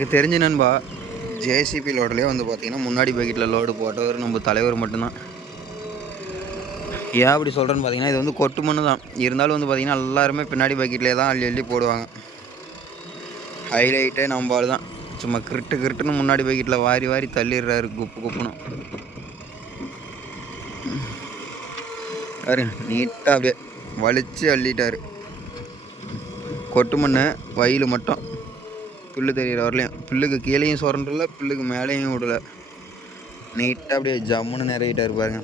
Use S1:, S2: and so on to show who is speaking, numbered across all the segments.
S1: எனக்கு தெரிஞ்ச நண்பா ஜேசிபி லோடுலேயே வந்து பார்த்தீங்கன்னா முன்னாடி பக்கெட்டில் லோடு போட்டவர் நம்ம தலைவர் மட்டும்தான். ஏன் அப்படி சொல்கிறேன்னு பார்த்தீங்கன்னா இது வந்து கொட்டு மண்ணு தான். இருந்தாலும் வந்து பார்த்தீங்கன்னா எல்லாருமே பின்னாடி பக்கெட்லேயே தான் அள்ளி அள்ளி போடுவாங்க. ஹைலைட்டே நம்ம ஆளு தான் சும்மா கிரிட்டு கிரிட்டுன்னு முன்னாடி பக்கெட்டில் வாரி வாரி தள்ளிடுறாரு குப்பு குப்புன்னு. பாரு நீட்டாக அப்படியே வலிச்சு அள்ளிட்டார். கொட்டு மண்ணு வயல் மட்டும். புல்லு தெரியிற வரலையும் புல்லுக்கு கீழேயும் சுரண்டல புல்லுக்கு மேலேயும் விடல. நீட்டாக அப்படியே ஜம்முன்னு நிறையிட்டா இருப்பாருங்க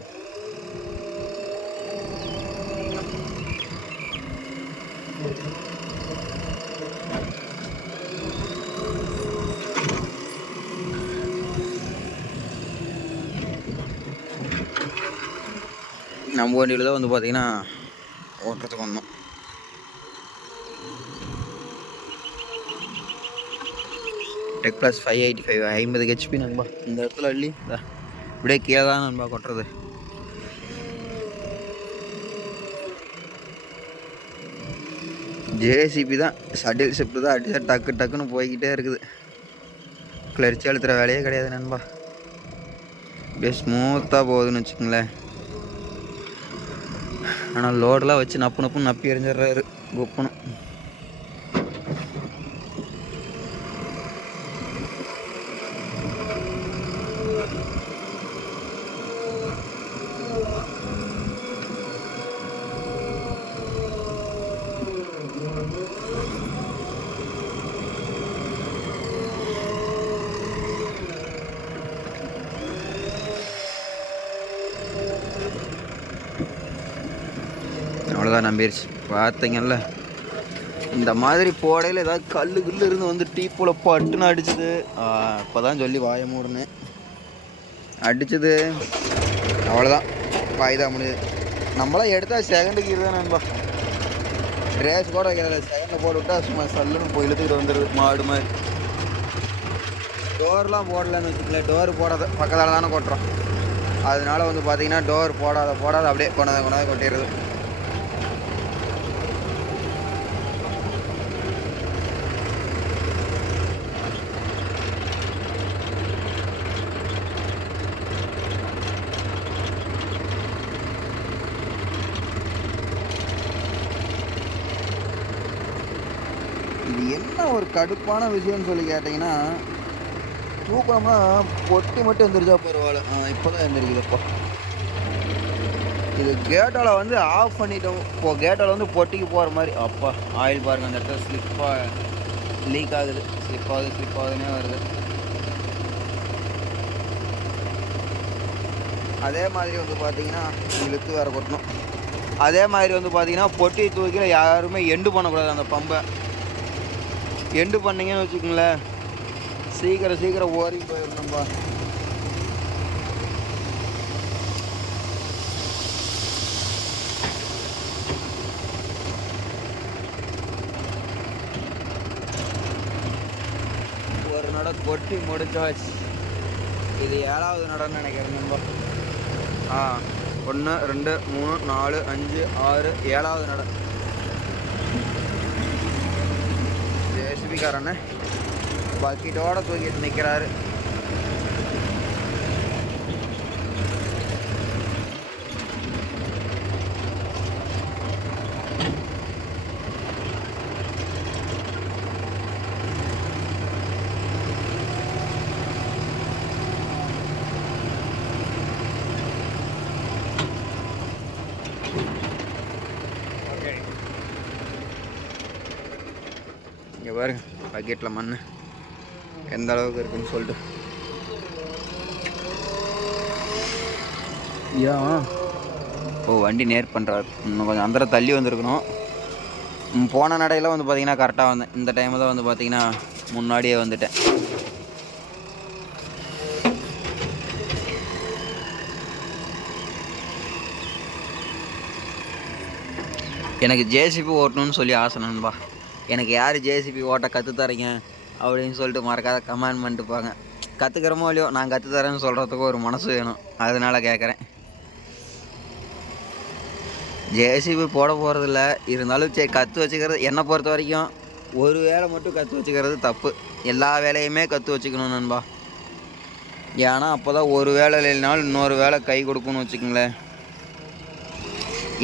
S1: நம்ம வண்டியில் தான் வந்து பார்த்தீங்கன்னா ஓட்டுறதுக்கு வந்தோம். Tech plus five eighty five ஐம்பது ஹெச்பி நண்பா. இந்த இடத்துல அள்ளி இப்படியே கீழே தான் நண்பா கொட்டுறது. ஜேசிபி தான். சட்டில் ஷிஃப்ட் தான். அடிச்சா டக்கு டக்குன்னு போய்கிட்டே இருக்குது. கிளர்ச்சி அழுத்துற வேலையே கிடையாது நண்பா. அப்படியே ஸ்மூத்தாக போகுதுன்னு வச்சுக்கோங்களேன். ஆனால் லோடெலாம் வச்சு நப்பு நப்புன்னு நப்பி எறிஞ்சிடுறாரு. குப்பனும் அவ்வளோதான் நம்பிருச்சு. பார்த்தீங்கல்ல? இந்த மாதிரி போடையில் ஏதாவது கல் கில்லு இருந்து வந்து டீ போல பட்டுன்னு அடிச்சது. இப்போ தான் சொல்லி வாய மூடுனேன். அடிச்சது. அவ்வளோதான் பாய்தா முடியுது நம்மளாம் எடுத்தால் செகண்டுக்கு இதுதான் நண்பா. ரேஸ் கூட வைக்கிறதில்ல செகண்டில் போட்டு விட்டா சும்மா சல்லுன்னு போய் இழுத்துக்கிட்டு வந்துடுது மாடு மாதிரி. டோர்லாம் போடலன்னு வச்சுக்கல டோர் போடாத பக்கத்தால் தானே கொட்டுறோம். அதனால வந்து பார்த்தீங்கன்னா டோர் போடாத போடாத அப்படியே கொண்டாந்து கொண்டாந்து கொட்டிடுது. என்ன ஒரு கடுப்பான விஷயம்னு சொல்லி கேட்டிங்கன்னா தூக்கம்னா பொட்டி மட்டும் எந்திரிச்சா பரவாயில்ல. ஆ இப்போ தான் எந்திரிக்குதுப்பா. இது கேட்டால் வந்து ஆஃப் பண்ணிட்டோம். இப்போ கேட்டால் வந்து பொட்டிக்கு போகிற மாதிரி. அப்பா ஆயில் பாருங்க அந்த இடத்துல ஸ்லிப்பாக லீக் ஆகுது. ஸ்லிப் ஆகுது ஸ்லிப் ஆகுதுன்னே வருது. அதே மாதிரி வந்து பார்த்தீங்கன்னா இழுத்து வேற கொட்டணும். அதே மாதிரி வந்து பார்த்தீங்கன்னா பொட்டி தூக்கில யாருமே எண்டு பண்ணக்கூடாது அந்த பம்பை. எண்டு பண்ணீங்கன்னு வச்சுக்கோங்களேன். சீக்கிரம் சீக்கிரம் ஓரி போயிடணும்பா ஒரு நட கொட்டி முடிச்சாச்சு. இது ஏழாவது நடன்னு நினைக்கிறேன் நம்ப ஆ ஒன்று ரெண்டு மூணு நாலு அஞ்சு ஆறு ஏழாவது நட. ஜேசிபிக்காரண்ணே பக்கெட்டோட தூக்கிட்டு நிற்கிறாரு இங்கே பாருங்கள் பக்கெட்டில் மண் எந்த அளவுக்கு இருக்குன்னு சொல்லிட்டு. ஏன் ஓ வண்டி நேர் பண்ணுறாரு இன்னும் கொஞ்சம் அந்த தள்ளி வந்திருக்கணும். போன நடையில் வந்து பார்த்தீங்கன்னா கரெக்டாக வந்தேன் இந்த டைமில் தான் வந்து பார்த்திங்கன்னா முன்னாடியே வந்துட்டேன். எனக்கு ஜேசிபி ஓட்டணும்னு சொல்லி ஆசை நண்பா. எனக்கு யார் ஜேசிபி ஓட்ட கற்றுத்தரீங்க அப்படின்னு சொல்லிட்டு மறக்காத கமெண்ட் பண்ணிட்டுப்பாங்க கற்றுக்கிறமோ இல்லையோ நான் கற்றுத்தரேன்னு சொல்கிறதுக்கு ஒரு மனசு வேணும். அதனால் கேட்குறேன் ஜேசிபி போட போகிறதில்ல இருந்தாலும் சரி கற்று வச்சுக்கிறது என்னை பொறுத்த வரைக்கும் ஒரு வேளை மட்டும் கற்று வச்சுக்கிறது தப்பு. எல்லா வேலையுமே கற்று வச்சுக்கணும் நண்பா. ஏன்னா அப்போ தான் ஒரு வேலை இல்லைனாலும் இன்னொரு வேலை கை கொடுக்கும்னு வச்சுக்கோங்களேன்.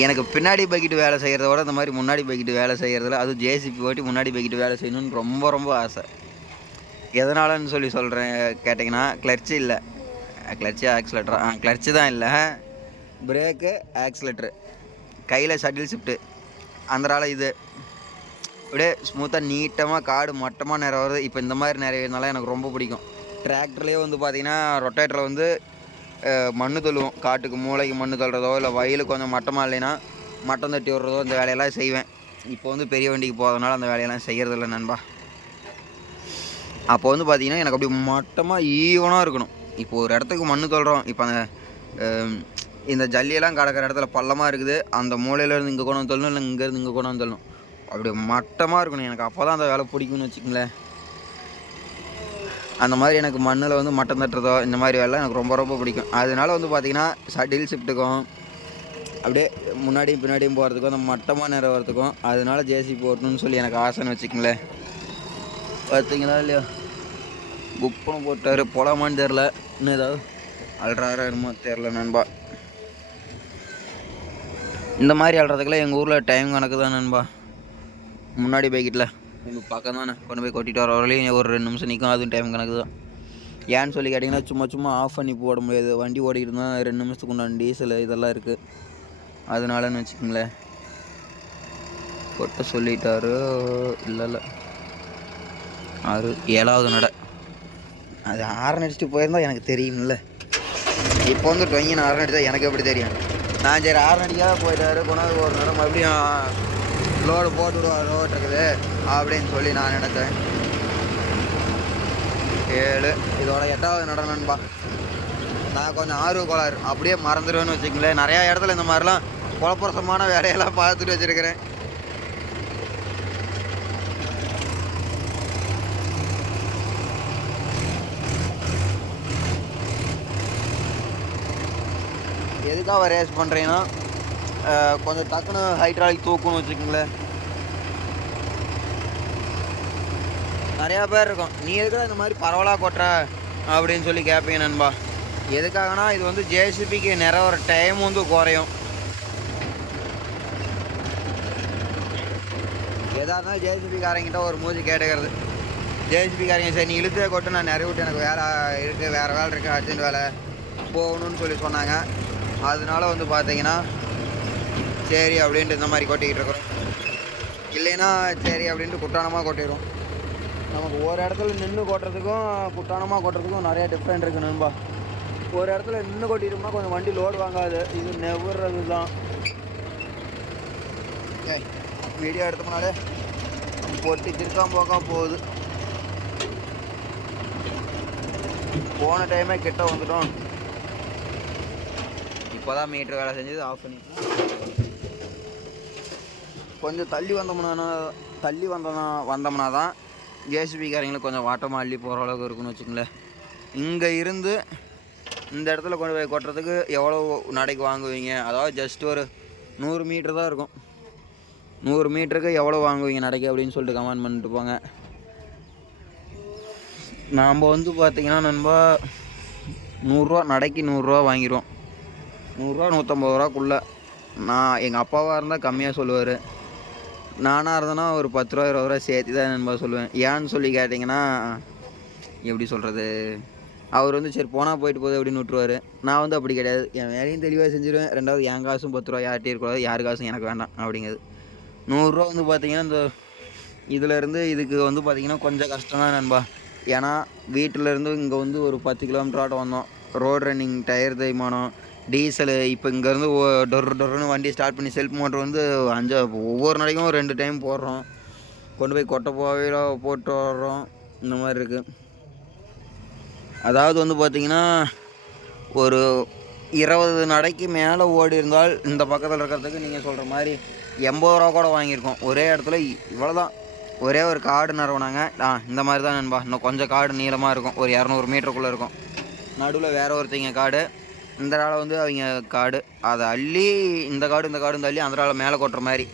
S1: எனக்கு பின்னாடி பைக்கிட்டு வேலை செய்கிறத விட இந்த மாதிரி முன்னாடி பைக்கிட்டு வேலை செய்கிறதுல அதுவும் ஜேசிபி ஓட்டி முன்னாடி பைக்கிட்டு வேலை செய்யணும்னு ரொம்ப ரொம்ப ஆசை. எதனாலன்னு சொல்லி சொல்கிறேன் கேட்டிங்கன்னா கிளர்ச்சி இல்லை. கிளர்ச்சி ஆக்சிலேட்டரா ஆ கிளர்ச்சி தான் இல்லை. பிரேக்கு ஆக்சிலேட்ரு கையில் ஷட்டில் ஷிஃப்ட்டு அந்தரால இது. அப்படியே ஸ்மூத்தாக நீட்டமாக காடு மட்டமாக நிறைய வருது இப்போ இந்த மாதிரி நிறையனால எனக்கு ரொம்ப பிடிக்கும். டிராக்டர்லேயே வந்து பார்த்திங்கன்னா ரொட்டேட்டரில் வந்து மண்ணு தள்ளுவோம் காட்டுக்கு மூளைக்கு மண்ணு தள்ளுறதோ இல்லை வயலுக்கு கொஞ்சம் மட்டமாக இல்லைன்னா மட்டம் தட்டி விடுறதோ இந்த வேலையெல்லாம் செய்வேன். இப்போ வந்து பெரிய வண்டிக்கு போகிறதுனால அந்த வேலையெல்லாம் செய்கிறதில்ல நண்பா. அப்போ வந்து பார்த்தீங்கன்னா எனக்கு அப்படி மட்டமாக ஈவனாக இருக்கணும். இப்போ ஒரு இடத்துக்கு மண் தள்ளுறோம் இப்போ அந்த இந்த ஜல்லியெல்லாம் கிடக்கிற இடத்துல பள்ளமாக இருக்குது. அந்த மூலையிலேருந்து இங்கே கொண்டு வந்து தள்ளணும் இல்லை இங்கேருந்து இங்கே கொண்டு வந்து தள்ளணும் அப்படி மட்டமாக இருக்கணும். எனக்கு அப்போ தான் அந்த வேலை பிடிக்கும்னு வச்சுக்கங்களேன். அந்த மாதிரி எனக்கு மண்ணில் வந்து மட்டம் தட்டுறதோ இந்த மாதிரி வேலை எனக்கு ரொம்ப ரொம்ப பிடிக்கும். அதனால வந்து பார்த்திங்கன்னா சட்டில் ஷிஃப்ட்டுக்கும் அப்படியே முன்னாடியும் பின்னாடியும் போகிறதுக்கும் அந்த மட்டமாக நேரம் வரதுக்கும் அதனால ஜேசி போடணும்னு சொல்லி எனக்கு ஆசைன்னு வச்சுக்கங்களேன். பார்த்தீங்களா இல்லையா? குப்பனும் போட்டார். போலாமான்னு தெரில இன்னும் ஏதாவது அல்றாரா என்னமோ தெரில நண்பா. இந்த மாதிரி அல்றதுக்குலாம் எங்கள் ஊரில் டைம் கணக்கு தான் நண்பா. முன்னாடி பைக்கிட்டில் உங்களுக்கு பக்கம் தானே கொண்டு போய் கொட்டிட்டு வர வரலையும் ஒரு ரெண்டு நிமிஷம் நிற்கும் அதுவும் டைம் கணக்கு தான். ஏன்னு சொல்லி கேட்டிங்கன்னா சும்மா சும்மா ஆஃப் பண்ணி போட முடியாது. வண்டி ஓடிக்கிட்டு இருந்தால் ரெண்டு நிமிஷத்துக்கு உண்டான டீசல் இதெல்லாம் இருக்குது அதனாலன்னு வச்சுக்கோங்களேன். கொட்ட சொல்லிட்டாரு. இல்லை இல்லை. ஆறு ஏழாவது நடை. அது ஆரன் அடிச்சுட்டு போயிருந்தா எனக்கு தெரியும்ல. இப்போ வந்து டொங்கின்னு ஆரன் அடித்தா எனக்கு எப்படி தெரியும்? நான் சரி ஆரன் அடிக்காத போயிட்டாரு. கொண்டாந்து ஒரு நேரம் மறுபடியும் லோடு போட்டு விடுவார் ரோட் இருக்குது அப்படின்னு சொல்லி நான் நினச்சேன் ஏழு. இதோட எட்டாவது நட நண்பா. நான் கொஞ்சம் ஆர்வ கோளாறு அப்படியே மறந்துடுவேன்னு வச்சுக்கங்களேன். நிறையா இடத்துல இந்த மாதிரிலாம் குழப்பரசமான வேலையெல்லாம் பார்த்துட்டு வச்சுருக்கிறேன். எதுக்காக ரேஸ் பண்ணுறீங்கன்னா கொஞ்சம் டக்குன்னு ஹைட்ராலிக் தூக்குன்னு வச்சுக்கோங்களேன். நிறையா பேர் இருக்கும். நீ எதுக்காக இந்த மாதிரி பரவலாக கொட்டுற அப்படின்னு சொல்லி கேட்பீங்க நண்பா. எதுக்காகனா இது வந்து ஜேசிபிக்கு நிறைய டைம் வந்து குறையும். எதாக இருந்தாலும் ஜேசிபிக்காரங்கிட்ட ஒரு மூஞ்சி கேட்டுக்கிறது. ஜேசிபிக்காரங்க சரி நீ இழுத்தே கொட்டு நான் நிறைய விட்டு எனக்கு வேலை இருக்குது வேறு வேலை இருக்குது அர்ஜென்ட் வேலை போகணும்னு சொல்லி சொன்னாங்க. அதனால வந்து பார்த்தீங்கன்னா சரி அப்படின்ட்டு இந்த மாதிரி கொட்டிக்கிட்டு இருக்கிறோம். இல்லைன்னா சரி அப்படின்ட்டு குட்டானமாக கொட்டிடுவோம். நமக்கு ஒரு இடத்துல நின்று கொட்டுறதுக்கும் குட்டானமாக கொட்டுறதுக்கும் நிறைய டிஃப்ரெண்ட் இருக்குது நண்பா. ஒரு இடத்துல நின்று கொட்டிட்டோம்னா கொஞ்சம் வண்டி லோடு வாங்காது. இது நெவுறது தான். வீடியோ எடுத்தோம்னாலே பொட்டி திருக்காம போக்கா போகுது. போன டைமே கிட்ட வந்துட்டோம். இப்போதான் மீட்ரு வேலை செஞ்சது ஆஃப் பண்ணி கொஞ்சம் தள்ளி வந்தோம்னா தள்ளி வந்தோம்னா வந்தோம்னா தான் ஜேசிபிக்காரங்களுக்கு கொஞ்சம் வாட்டமாக அள்ளி போகிற அளவுக்கு இருக்குன்னு வச்சுங்களேன் இங்கே இருந்து இந்த இடத்துல கொண்டு போய் கொட்டுறதுக்கு எவ்வளோ நடைக்கு வாங்குவீங்க? அதாவது ஜஸ்ட் ஒரு நூறு மீட்ரு தான் இருக்கும். நூறு மீட்டருக்கு எவ்வளோ வாங்குவீங்க நடைக்கு அப்படின்னு சொல்லிட்டு கமெண்ட் பண்ணிட்டு போங்க. நாம் வந்து பார்த்தீங்கன்னா நண்பா நூறுரூவா நடைக்கு நூறுரூவா வாங்கிடுவோம் நூறுரூவா நூற்றம்பது ரூபாக்குள்ளே. நான் எங்கள் அப்பாவாக இருந்தால் கம்மியாக சொல்லுவார். நானாக இருந்தேன்னா ஒரு பத்து ரூபா இருபது ரூபா சேர்த்து தான் நண்பா சொல்லுவேன். ஏன்னு சொல்லி கேட்டிங்கன்னா எப்படி சொல்கிறது அவர் வந்து சரி போனால் போயிட்டு போகுது அப்படின்னு விட்டுருவாரு. நான் வந்து அப்படி கிடையாது. என் வேலையும் தெளிவாக செஞ்சுருவேன். ரெண்டாவது என் காசும் பத்து ரூபா யார்கிட்டயும் இருக்கக்கூடாது. யார் காசும் எனக்கு வேண்டாம் அப்படிங்கிறது. நூறுரூவா வந்து பார்த்திங்கன்னா இந்த இதிலேருந்து இதுக்கு வந்து பார்த்திங்கன்னா கொஞ்சம் கஷ்டம் தான் நண்பா. ஏன்னா வீட்டிலேருந்து இங்கே வந்து ஒரு பத்து கிலோமீட்டர் ஆட்டம் வந்தோம். ரோடு ரன்னிங் டயர் தேய்மானம் டீசலு இப்போ இங்கேருந்து டொர் டொர்னு வண்டி ஸ்டார்ட் பண்ணி செல்ஃப் மோட்ரு வந்து அஞ்சு ஒவ்வொரு நாளைக்கும் ரெண்டு டைம் போடுறோம். கொண்டு போய் கொட்டை போவையில் போட்டு வர்றோம். இந்த மாதிரி இருக்குது அதாவது வந்து பார்த்திங்கன்னா ஒரு இருபது நடைக்கு மேலே ஓடி இருந்தால் இந்த பக்கத்தில் இருக்கிறதுக்கு நீங்கள் சொல்கிற மாதிரி எண்பது ரூபா கூட வாங்கியிருக்கோம். ஒரே இடத்துல இவ்வளோ தான் ஒரே ஒரு காடு நிறுவனாங்க ஆ இந்த மாதிரி தான் நண்பா. இன்னும் கொஞ்சம் காடு நீளமாக இருக்கும். ஒரு இரநூறு மீட்டருக்குள்ளே இருக்கும். நடுவில் வேறு ஒருத்தங்க காடு. இந்த ஆளை வந்து அவங்க காடு அதை அள்ளி இந்த காடு இந்த காடு இந்த அள்ளி அந்த ஆளை மேலே கொட்டுற மாதிரி.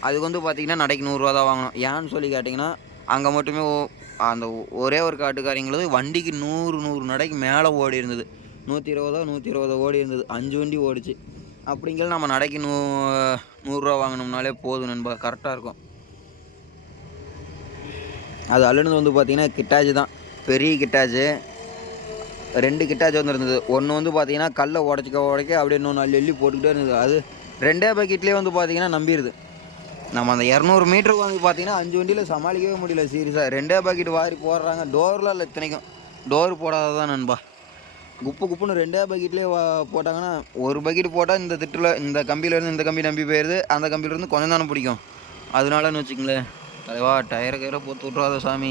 S1: அதுக்கு வந்து பார்த்திங்கன்னா நடைக்கு நூறுரூவா தான் வாங்கணும். ஏன்னு சொல்லி கேட்டிங்கன்னா அங்கே மட்டுமே ஓ- அந்த ஒரே ஒரு காட்டுக்காரங்களது வண்டிக்கு நூறு நூறு நடைக்கு மேலே ஓடி இருந்தது. நூற்றி இருபதோ நூற்றி இருபதோ ஓடி இருந்தது. அஞ்சு வண்டி ஓடிச்சு. அப்படிங்கிற நம்ம நடைக்கு நூ நூறுரூவா வாங்கினோம்னாலே போதும் நண்பா. கரெக்டாக இருக்கும். அது அள்ளுனது வந்து பார்த்திங்கன்னா கிட்டாஜ் தான். பெரிய கிட்டாஜு ரெண்டு கிட்டாச்சு வந்துருந்தது. ஒன்று வந்து பார்த்தீங்கன்னா கல்லை உடச்சிக்க உடைக்க அப்படியே இன்னொன்று நாலு எள்ளி போட்டுக்கிட்டே இருந்தது. அது ரெண்டே பக்கெட்லேயே வந்து பார்த்தீங்கன்னா நம்பிடுது நம்ம அந்த இரநூறு மீட்டருக்கு வந்து பார்த்தீங்கன்னா அஞ்சு வண்டியில் சமாளிக்கவே முடியல சீரியஸாக ரெண்டே பக்கெட் வாரி போடுறாங்க. டோரில் இல்லை இத்தனைக்கும். டோர் போடாததான் நண்பா. குப்பு குப்புன்னு ரெண்டே பக்கெட்லேயே போட்டாங்கன்னா ஒரு பக்கெட் போட்டால் இந்த திட்டில் இந்த கம்பியிலேருந்து இந்த கம்பி நம்பி போயிடுது அந்த கம்பியிலேருந்து கொஞ்சம் தானே பிடிக்கும். அதனாலன்னு வச்சுங்களேன் தலைவா டயரை கயிறை போட்டு விட்றாத சாமி.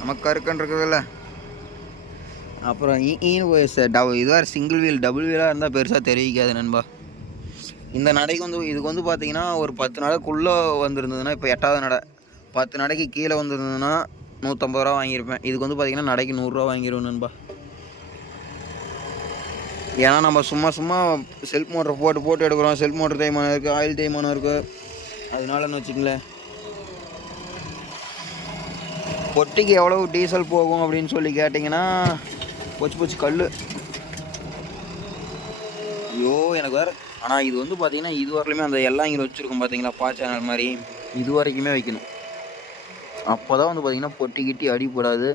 S1: நமக்கு கருக்கன் இருக்குதுல்ல அப்புறம் ஈன்னு டபு இதுவாக சிங்கிள் வீல் டபுள் வீலாக இருந்தால் பெருசாக தெரிவிக்காது நண்பா. இந்த நடைக்கு வந்து இதுக்கு வந்து பார்த்தீங்கன்னா ஒரு பத்து நடைக்குள்ளே வந்திருந்ததுன்னா இப்போ எட்டாவது நடை. பத்து நடைக்கு கீழே வந்திருந்ததுன்னா நூற்றம்பது ரூபா வாங்கியிருப்பேன். இதுக்கு வந்து பார்த்தீங்கன்னா நடைக்கு நூறுரூவா வாங்கிடுவேன் நண்பா. ஏன்னா நம்ம சும்மா சும்மா செல்ஃப் மோட்டர் போட்டு போட்டு எடுக்கிறோம். செல்ஃப் மோட்டர் தேய்மானம் இருக்குது ஆயில் தேய்மானம் இருக்குது அதனாலன்னு வச்சுங்களேன் பொட்டிக்கு எவ்வளோ டீசல் போகும் அப்படின்னு சொல்லி கேட்டிங்கன்னா போச்சு போச்சு கல் ஐயோ எனக்கு வேறு. ஆனால் இது வந்து பார்த்தீங்கன்னா இது வரலையுமே அந்த எல்லாம் இங்கே வச்சுருக்கோம் பார்த்தீங்களா பா சேனல் மாதிரி. இது வரைக்குமே வைக்கணும். அப்போ தான் வந்து பார்த்திங்கன்னா பொட்டி கிட்டி அடிப்படாது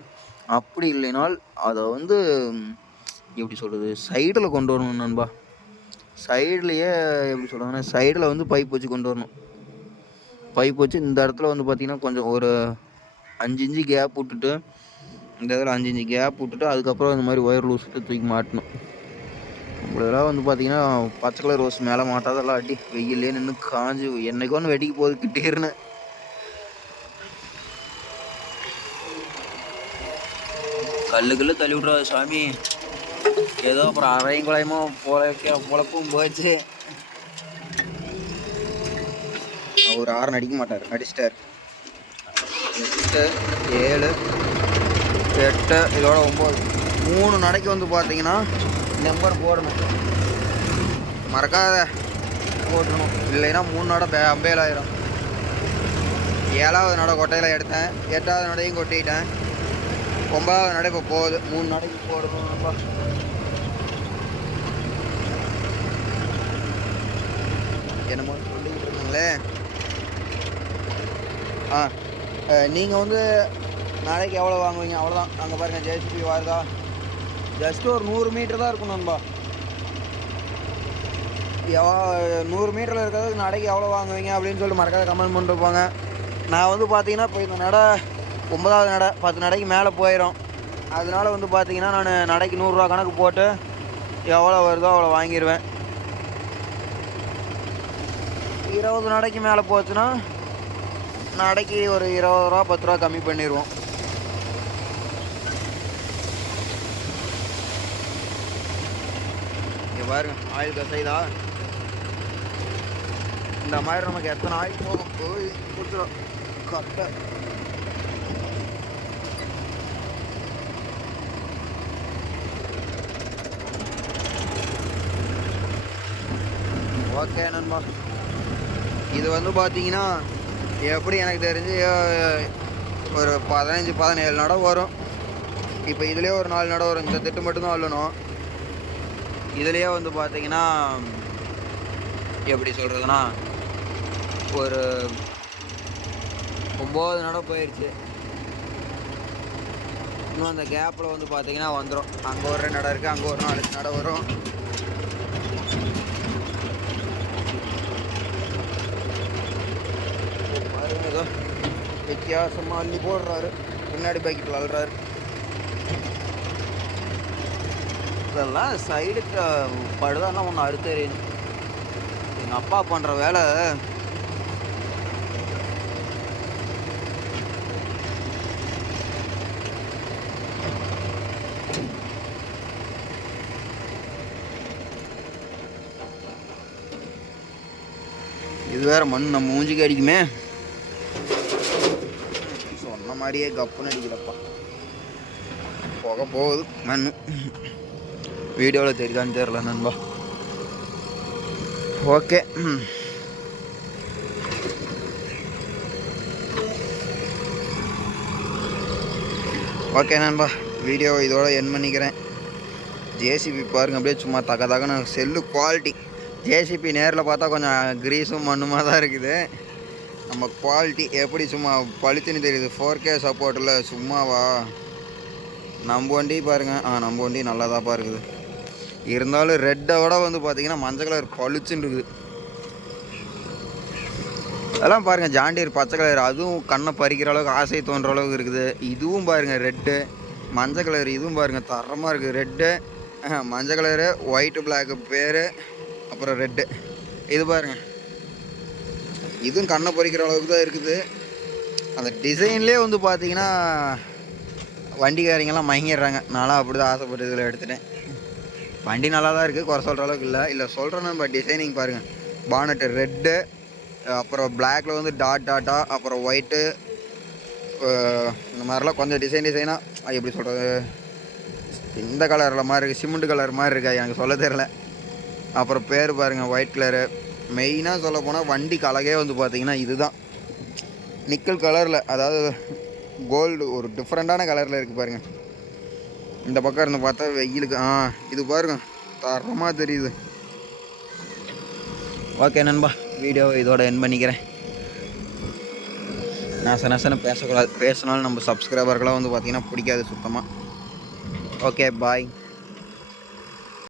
S1: அப்படி இல்லைனால் அதை வந்து எப்படி சொல்கிறது சைடில் கொண்டு வரணும் நண்பா. சைட்லேயே எப்படி சொல்கிறாங்கன்னா சைடில் வந்து பைப் வச்சு கொண்டு வரணும். பைப் வச்சு இந்த இடத்துல வந்து பார்த்திங்கன்னா கொஞ்சம் ஒரு அஞ்சு இன்ச்சு கேப் விட்டுட்டு இந்த இதில் அஞ்சு அஞ்சு கேப் விட்டுட்டு அதுக்கப்புறம் இந்த மாதிரி ஒயர் லூஸ் விட்டு தூக்கி மாட்டணும். இதெல்லாம் வந்து பார்த்தீங்கன்னா பச்சை கலர் ரோஸ் மேலே மாட்டாதெல்லாம் அடி வெயிலே நின்று காஞ்சு என்னைக்கு ஒன்று வெடிக்க போகுது கிட்டேருன்னு கல்லு கல்லு தள்ளி விட்றாரு சாமி. ஏதோ அப்புறம் அரையும் குழாயமோ பொழைக்க பொழப்பும் போச்சு அவர் ஆறு அடிக்க மாட்டார் அடிச்சிட்டார். எட்டு ஏழு எட்டு இதோட ஒம்பது. மூணு நடைக்கு வந்து பார்த்தீங்கன்னா நம்பர் போடணும். மறக்காத போட்டணும் இல்லைன்னா மூணு நடை பே அம்பேல் ஏழாவது நடை கொட்டையில் எடுத்தேன். எட்டாவது நடையும் கொட்டிட்டேன். ஒன்பதாவது நடை இப்போ போகுது. மூணு நடைக்கு போடணும் நம்ம. என்னமோ சொல்லிக்கிட்டு இருந்தாங்களே ஆ நீங்கள் வந்து நாளைக்கு எவ்வளோ வாங்குவீங்க? அவ்வளோதான் அங்கே பாருங்கள் ஜேசிபி வருதா? ஜஸ்ட் ஒரு நூறு மீட்டர் தான் இருக்கும் நண்பா. எவ்வளோ நூறு மீட்டரில் இருக்கிறதுக்கு நடைக்கு எவ்வளோ வாங்குவீங்க அப்படின்னு சொல்லி மறக்காத கமெண்ட் பண்ணிருப்பாங்க. நான் வந்து பார்த்தீங்கன்னா இப்போ இந்த நடை ஒன்பதாவது நடை பத்து நடைக்கு மேலே போயிடும் அதனால வந்து பார்த்தீங்கன்னா நான் நடைக்கு நூறுரூவா கணக்கு போட்டு எவ்வளோ வருதோ அவ்வளோ வாங்கிடுவேன் இருபது நடைக்கு மேலே போச்சுன்னா நடைக்கு ஒரு இருபது ரூபா பத்து ரூபா கம்மி பண்ணிடுவோம் இங்கே பாருங்கள் ஆயில் கசைதா. இந்த மாதிரி நமக்கு எத்தனை ஆயில் போகும் போய் கொடுத்துரும் கரெக்டாக ஓகே நண்பா. இது வந்து பார்த்தீங்கன்னா எப்படி எனக்கு தெரிஞ்சு ஒரு பதினஞ்சு பதினேழு நடை வரும். இப்போ இதுலேயே ஒரு நாலு நடை வரும். இந்த திட்டு மட்டும்தான் அள்ளணும். இதுலேயே வந்து பார்த்தீங்கன்னா எப்படி சொல்கிறதுனா ஒரு ஒம்பது நடை போயிடுச்சு இன்னும் அந்த கேப்பில் வந்து பார்த்தீங்கன்னா வந்துடும் அங்கே ஒரு நடம் இருக்குது அங்கே ஒரு நாலு நடை வரும். ஏதோ வித்தியாசமாக அள்ளி போடுறாரு. பின்னாடி பைக்கில் அழுறாரு இதெல்லாம் சைடுக்கு படுதான்னா ஒன்று அறுத்து எங்கள் அப்பா பண்ணுற வேலை. இது வேற மண் நம்ம மூஞ்சிக்கு அடிக்குமே. சொன்ன மாதிரியே கப்புன்னு அடிக்கிறப்பா. போக போகுது மண்ணு. வீடியோவில் தெரியுதான்னு தெரில நண்பா. ஓகே. ஓகே நண்பா. வீடியோ இதோட என் பண்ணிக்கிறேன். ஜேசிபி பாருங்க அப்படியே சும்மா தக்க தக்கன செல்லு குவாலிட்டி ஜேசிபி நேரில் பார்த்தா கொஞ்சம் கிரீஸும் மண்ணுமா தான் இருக்குது. நம்ம குவாலிட்டி எப்படி சும்மா பளிச்சுன்னு தெரியுது. ஃபோர் கே சப்போர்ட்டில் சும்மாவா? நம்ம வண்டி பாருங்க. ஆ நம்ம வண்டி நல்லா தான் இருக்குது. இருந்தாலும் ரெட்டை விட வந்து பார்த்தீங்கன்னா மஞ்சள் கலர் பளிச்சுன்னு இருக்குது. அதெல்லாம் பாருங்கள் ஜாண்டியர் பச்சை கலர் அதுவும் கண்ணை பறிக்கிற அளவுக்கு ஆசை தோன்ற அளவுக்கு இருக்குது. இதுவும் பாருங்கள் ரெட்டு மஞ்சள் கலர் இதுவும் பாருங்கள் தரமாக இருக்குது. ரெட்டு மஞ்சள் கலரு ஒயிட்டு பிளாக்கு பேர் அப்புறம் ரெட்டு இது பாருங்கள் இதுவும் கண்ணை பறிக்கிற அளவுக்கு தான் இருக்குது. அந்த டிசைன்லேயே வந்து பார்த்தீங்கன்னா வண்டிக்காரங்கெல்லாம் மயங்கிடுறாங்க. நானும் அப்படி தான் ஆசைப்பட்டு இதில் எடுத்துட்டேன். வண்டி நல்லா தான் இருக்குது குறை சொல்கிற அளவுக்கு இல்லை. இல்லை சொல்கிறேன் நம்ம டிசைனிங் பாருங்கள் பானட்டு ரெட்டு அப்புறம் பிளாக்ல வந்து டாட் டாட்டா அப்புறம் ஒயிட்டு இந்த மாதிரிலாம் கொஞ்சம் டிசைன் டிசைனாக எப்படி சொல்கிறது இந்த கலரில் மாதிரி இருக்குது சிமெண்ட் கலர் மாதிரி இருக்கா எனக்கு சொல்ல தெரில அப்புறம் பேர் பாருங்கள் ஒயிட் கலரு மெயினாக சொல்ல போனால் வண்டி கலகே வந்து பார்த்தீங்கன்னா இதுதான். நிக்கல் கலரில் அதாவது கோல்டு ஒரு டிஃப்ரெண்ட்டான கலரில் இருக்குது பாருங்கள் இந்த பக்கம் இருந்து பார்த்தா வெயிலுக்கு ஆ இது பாருங்க தரமாக தெரியுது. ஓகே நண்பா வீடியோ இதோட என் பண்ணிக்கிறேன். நான் நசன பேசக்கூடாது பேசினாலும் நம்ம சப்ஸ்கிரைபர்களாக வந்து பார்த்திங்கன்னா பிடிக்காது சுத்தமாக ஓகே பாய்